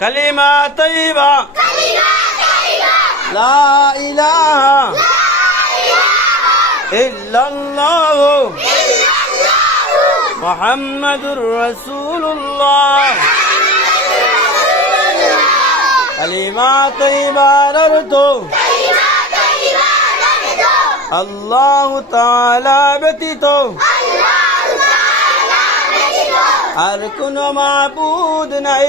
কালিমা তৈবা লা ইলাহা ইল্লাল্লাহ মুহাম্মাদুর রাসূলুল্লাহ কালিমা তৈবার অর্থ আল্লাহ তাআলা ব্যতীত আর কোন মাবুদ নাই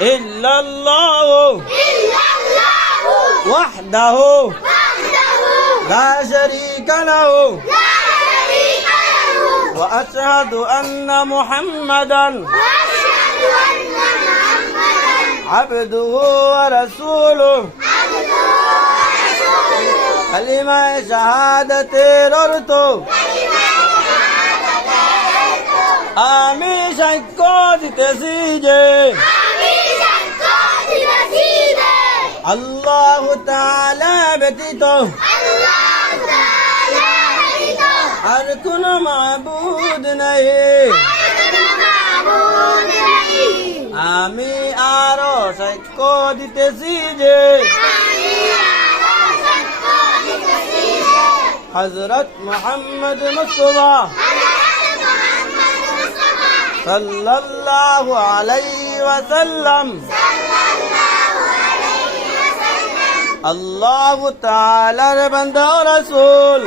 إلا الله وحده لا شريك له وأشهد أن محمدا عبده ورسوله كلمة شهادة অর্থ আমি সাক্ষ্য দিতেছি যে আল্লাহ তাআলা ব্যতীত আর কোন মাবুদ নাই আমি আরো সাক্ষ্য দিতেছি যে হজরত মোহাম্মদ মুস্তফা সাল্লাল্লাহু আলাইহি ওয়াসাল্লাম আল্লাহ তালার বান্দা রাসূল।